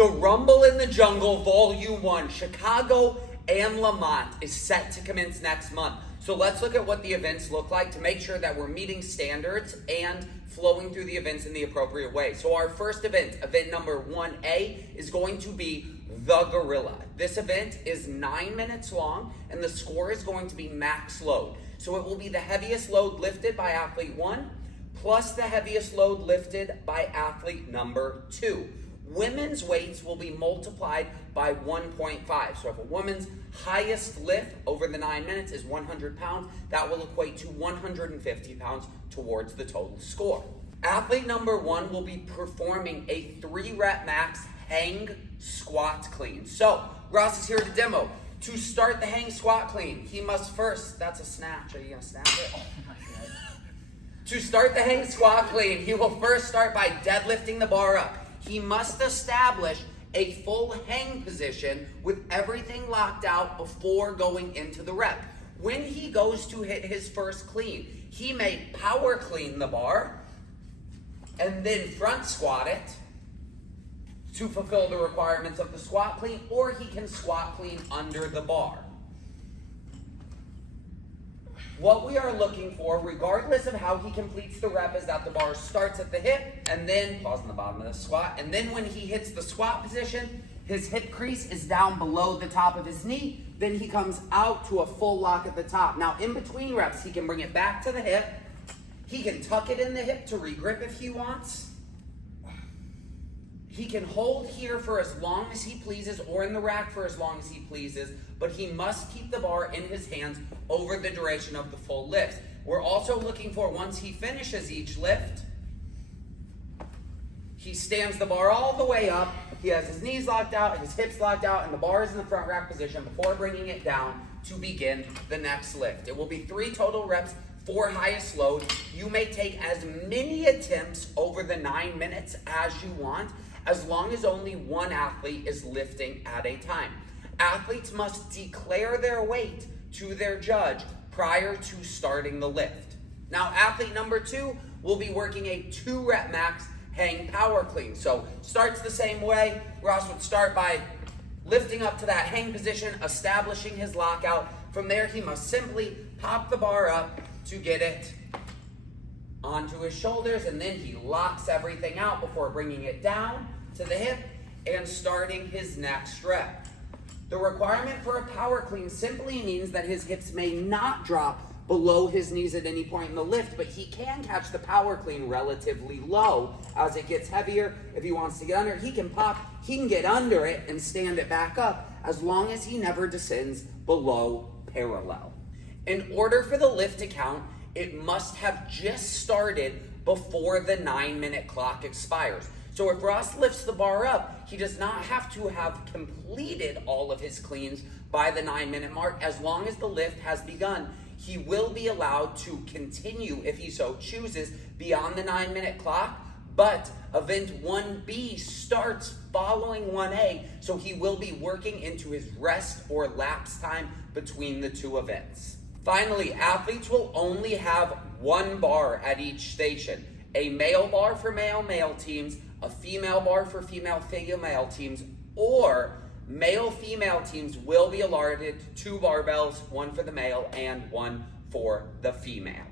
The Rumble in the Jungle Volume 1, Chicago and Lamont, is set to commence next month. So let's look at what the events look like to make sure that we're meeting standards and flowing through the events in the appropriate way. So our first event, event number 1A, is going to be the Gorilla. This event is 9 minutes long, and the score is going to be max load. So it will be the heaviest load lifted by athlete 1, plus the heaviest load lifted by athlete number 2. Women's weights will be multiplied by 1.5. So if a woman's highest lift over the 9 minutes is 100 pounds, that will equate to 150 pounds towards the total score. Athlete number 1 will be performing a 3-rep max hang squat clean. So Ross is here to demo. To start the hang squat clean, he must first, that's a snatch. Are you gonna snatch it? Oh my God. To start the hang squat clean, he will first start by deadlifting the bar up. He must establish a full hang position with everything locked out before going into the rep. When he goes to hit his first clean, he may power clean the bar and then front squat it to fulfill the requirements of the squat clean, or he can squat clean under the bar. What we are looking for, regardless of how he completes the rep, is that the bar starts at the hip and then, pause on the bottom of the squat, and then when he hits the squat position, his hip crease is down below the top of his knee, then he comes out to a full lock at the top. Now, in between reps, he can bring it back to the hip, he can tuck it in the hip to regrip if he wants, he can hold here for as long as he pleases or in the rack for as long as he pleases, but he must keep the bar in his hands over the duration of the full lift. We're also looking for, once he finishes each lift, he stands the bar all the way up, he has his knees locked out, his hips locked out, and the bar is in the front rack position before bringing it down to begin the next lift. It will be 3 total reps for highest load. You may take as many attempts over the 9 minutes as you want, as long as only one athlete is lifting at a time. Athletes must declare their weight to their judge prior to starting the lift. Now, athlete number 2 will be working a 2-rep max hang power clean. So starts the same way. Ross would start by lifting up to that hang position, establishing his lockout. From there, he must simply pop the bar up to get it onto his shoulders, and then he locks everything out before bringing it down to the hip and starting his next rep. The requirement for a power clean simply means that his hips may not drop below his knees at any point in the lift, but he can catch the power clean relatively low as it gets heavier. If he wants to get under it, he can pop, he can get under it and stand it back up as long as he never descends below parallel. In order for the lift to count, it must have just started before the 9-minute clock expires. So if Ross lifts the bar up, he does not have to have completed all of his cleans by the 9-minute mark. As long as the lift has begun, he will be allowed to continue, if he so chooses, beyond the 9-minute clock. But event 1B starts following 1A, so he will be working into his rest or lapse time between the 2 events. Finally, athletes will only have 1 bar at each station. A male bar for male teams, a female bar for female teams, or male-female teams will be allotted 2 barbells, 1 for the male and 1 for the female.